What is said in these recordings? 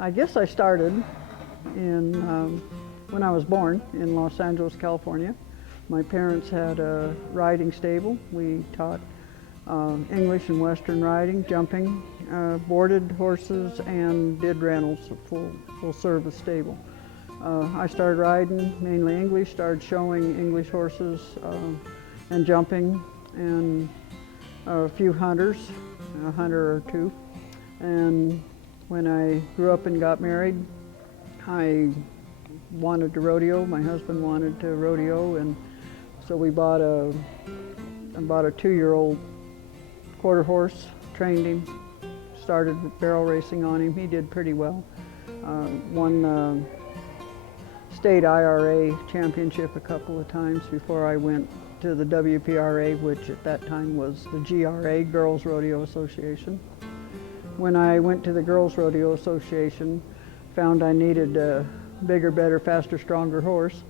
I guess I started when I was born in Los Angeles, California. My parents had a riding stable. We taught English and Western riding, jumping, boarded horses, and did rentals, a full service stable. I started riding mainly English, started showing English horses and jumping, and a few hunters, a hunter or two. And when I grew up and got married, I wanted to rodeo. My husband wanted to rodeo, and so we bought a 2-year-old quarter horse, trained him, started barrel racing on him. He did pretty well. Won state IRA championship a couple of times before I went to the WPRA, which at that time was the GRA, Girls Rodeo Association. When I went to the Girls Rodeo Association, found I needed a bigger, better, faster, stronger horse,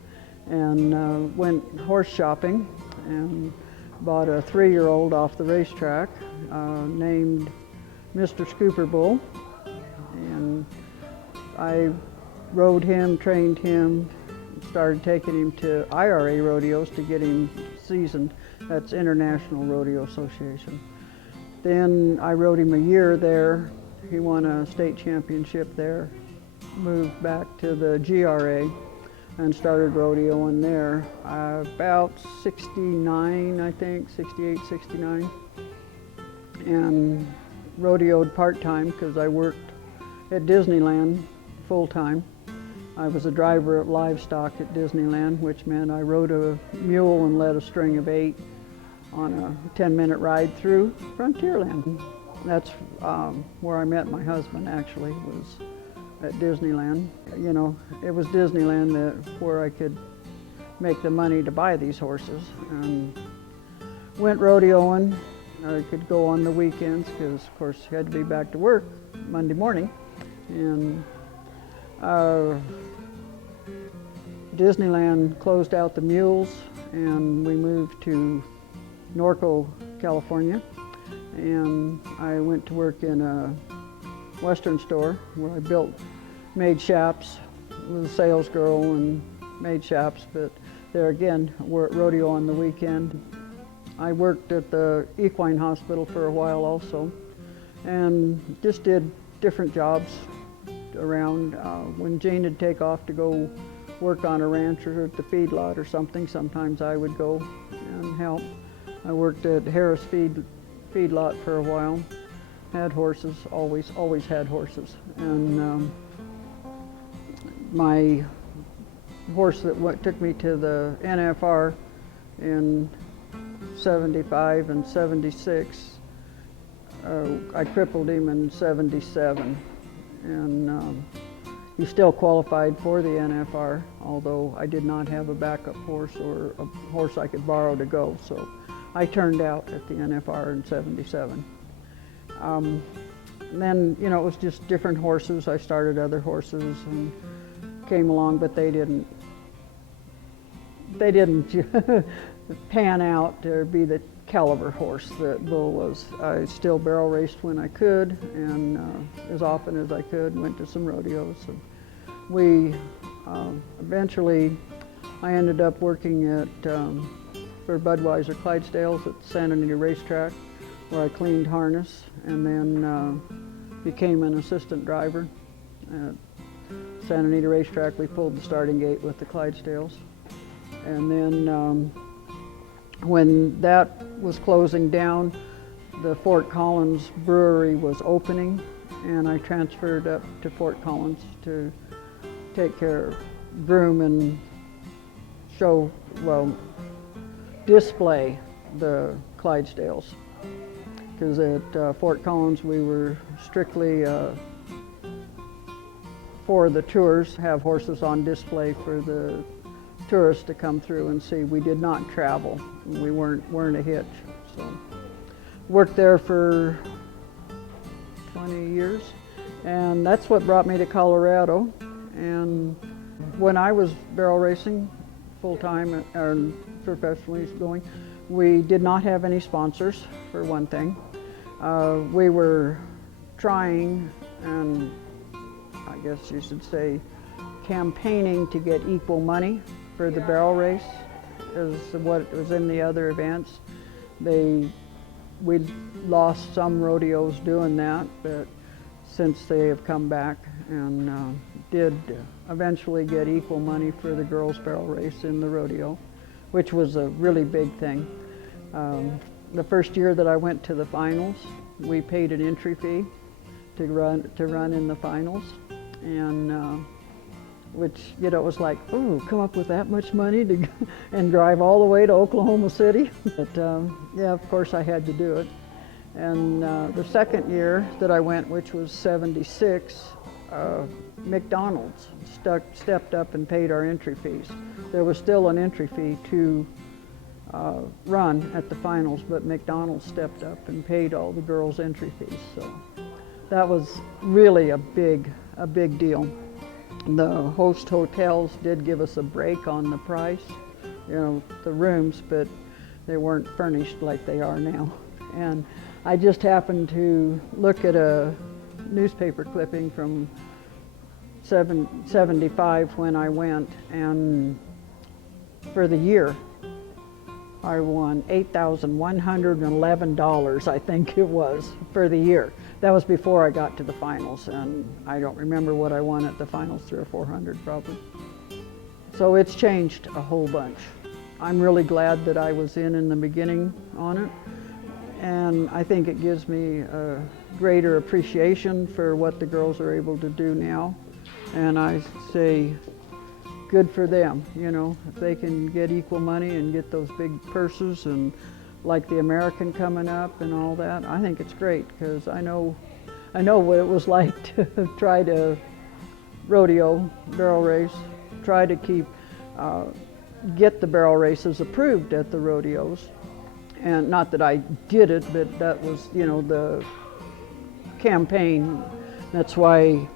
and went horse shopping and bought a 3-year-old off the racetrack named Mr. Scooper Bull, and I rode him, trained him, started taking him to IRA rodeos to get him seasoned. That's International Rodeo Association. Then I rode him a year there. He won a state championship there, moved back to the GRA and started rodeoing there. About 69, I think, 68, 69. And rodeoed part-time because I worked at Disneyland full-time. I was a driver of livestock at Disneyland, which meant I rode a mule and led a string of 8 on a 10-minute ride through Frontierland. That's where I met my husband, actually, was at Disneyland. You know, it was Disneyland where I could make the money to buy these horses. And went rodeoing. I could go on the weekends because, of course, you had to be back to work Monday morning. And Disneyland closed out the mules, and we moved to Norco, California, and I went to work in a Western store where I made shaps, was a sales girl and made shaps, but there again, we're at rodeo on the weekend. I worked at the equine hospital for a while also, and just did different jobs around. When Jane would take off to go work on a ranch or at the feedlot or something, sometimes I would go and help. I worked at Harris feedlot for a while. Had horses, always had horses. And my horse that took me to the NFR in 75 and 76, I crippled him in 77. And he still qualified for the NFR, although I did not have a backup horse or a horse I could borrow to go. So I turned out at the NFR in 77. Then, you know, it was just different horses. I started other horses and came along, but they didn't pan out to be the caliber horse that Bull was. I still barrel raced when I could, and as often as I could, went to some rodeos. And we eventually, I ended up working at for Budweiser Clydesdales at Santa Anita Racetrack, where I cleaned harness, and then became an assistant driver. At Santa Anita Racetrack, we pulled the starting gate with the Clydesdales. And then when that was closing down, the Fort Collins brewery was opening, and I transferred up to Fort Collins to take care, groom and show, well, display the Clydesdales. Because at Fort Collins we were strictly for the tours, have horses on display for the tourists to come through and see. We did not travel. We weren't a hitch. So worked there for 20 years, and that's what brought me to Colorado. And when I was barrel racing full-time or professionally going, we did not have any sponsors, for one thing. We were trying, and I guess you should say, campaigning to get equal money for the barrel race as what was in the other events. We'd lost some rodeos doing that, but since they have come back and did eventually get equal money for the girls' barrel race in the rodeo, which was a really big thing. The first year that I went to the finals, we paid an entry fee to run in the finals, and which, you know, it was like, oh, come up with that much money to and drive all the way to Oklahoma City. But yeah, of course I had to do it. And the second year that I went, which was '76, McDonald's stepped up and paid our entry fees. There was still an entry fee to run at the finals, but McDonald's stepped up and paid all the girls' entry fees. So that was really a big deal. The host hotels did give us a break on the price, you know, the rooms, but they weren't furnished like they are now. And I just happened to look at a newspaper clipping from '75 when I went, and for the year I won $8,111, I think it was, for the year. That was before I got to the finals, and I don't remember what I won at the finals, 300 or 400 probably. So it's changed a whole bunch. I'm really glad that I was in the beginning on it, and I think it gives me a greater appreciation for what the girls are able to do now. And I say, good for them, you know, if they can get equal money and get those big purses, and like the American coming up and all that, I think it's great, because I know what it was like to try to rodeo, barrel race, try to get the barrel races approved at the rodeos. And not that I did it, but that was, you know, the campaign. That's why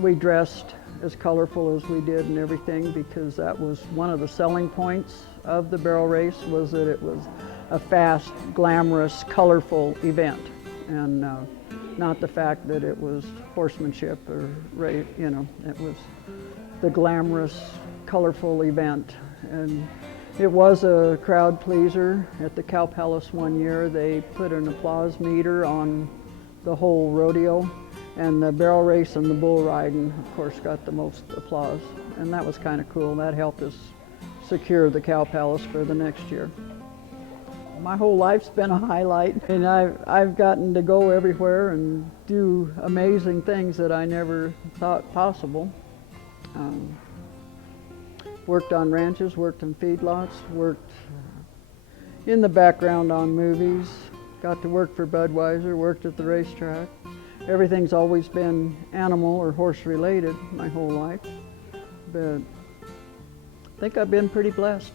we dressed as colorful as we did and everything, because that was one of the selling points of the barrel race, was that it was a fast, glamorous, colorful event, and not the fact that it was horsemanship or, you know, it was the glamorous, colorful event. And it was a crowd pleaser. At the Cow Palace one year, they put an applause meter on the whole rodeo, and the barrel race and the bull riding, of course, got the most applause. And that was kind of cool. That helped us secure the Cow Palace for the next year. My whole life's been a highlight, and I've gotten to go everywhere and do amazing things that I never thought possible. Worked on ranches, worked in feedlots, worked in the background on movies, got to work for Budweiser, worked at the racetrack. Everything's always been animal or horse related my whole life, but I think I've been pretty blessed.